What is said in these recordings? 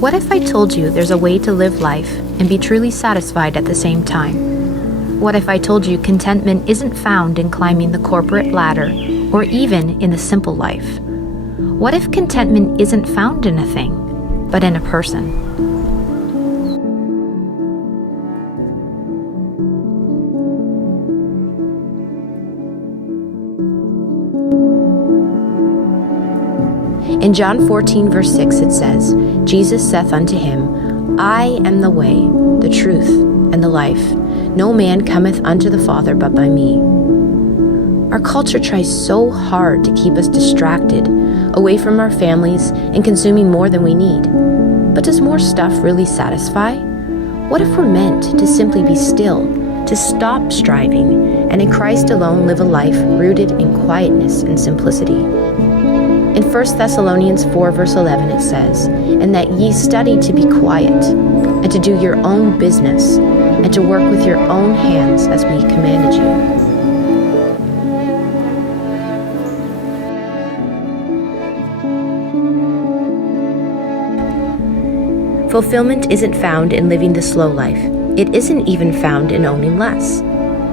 What if I told you there's a way to live life and be truly satisfied at the same time? What if I told you contentment isn't found in climbing the corporate ladder or even in the simple life? What if contentment isn't found in a thing, but in a person? In John 14, verse 6, it says, Jesus saith unto him, I am the way, the truth, and the life. No man cometh unto the Father but by me. Our culture tries so hard to keep us distracted, away from our families, and consuming more than we need. But does more stuff really satisfy? What if we're meant to simply be still, to stop striving, and in Christ alone live a life rooted in quietness and simplicity? In 1 Thessalonians 4, verse 11, it says, And that ye study to be quiet, and to do your own business, and to work with your own hands as we commanded you. Fulfillment isn't found in living the slow life. It isn't even found in owning less.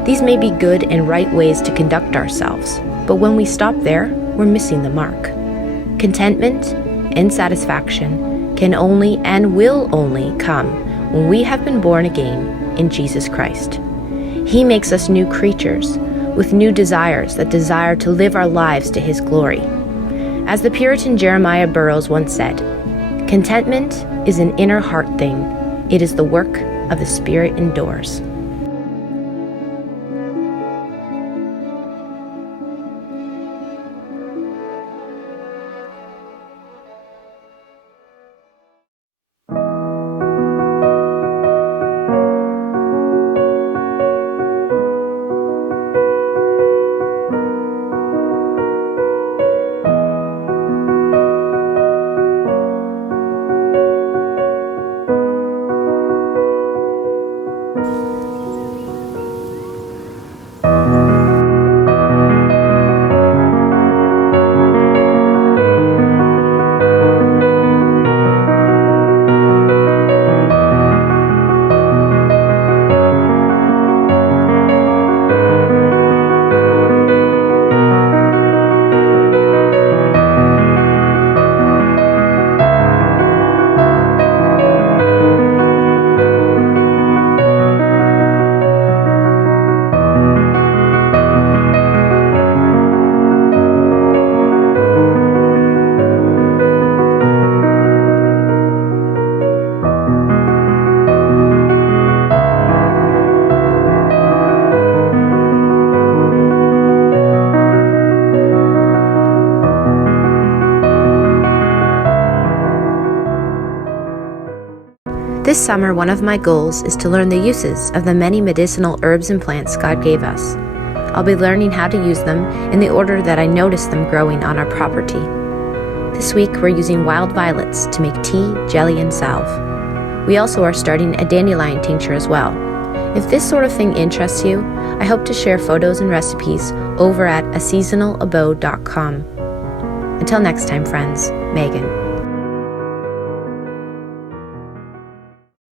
These may be good and right ways to conduct ourselves, but when we stop there, we're missing the mark. Contentment and satisfaction can only and will only come when we have been born again in Jesus Christ. He makes us new creatures with new desires that desire to live our lives to His glory. As the Puritan Jeremiah Burroughs once said, contentment is an inner heart thing. It is the work of the Spirit indoors. This summer, one of my goals is to learn the uses of the many medicinal herbs and plants God gave us. I'll be learning how to use them in the order that I noticed them growing on our property. This week, we're using wild violets to make tea, jelly, and salve. We also are starting a dandelion tincture as well. If this sort of thing interests you, I hope to share photos and recipes over at aseasonalabode.com. Until next time, friends, Megan.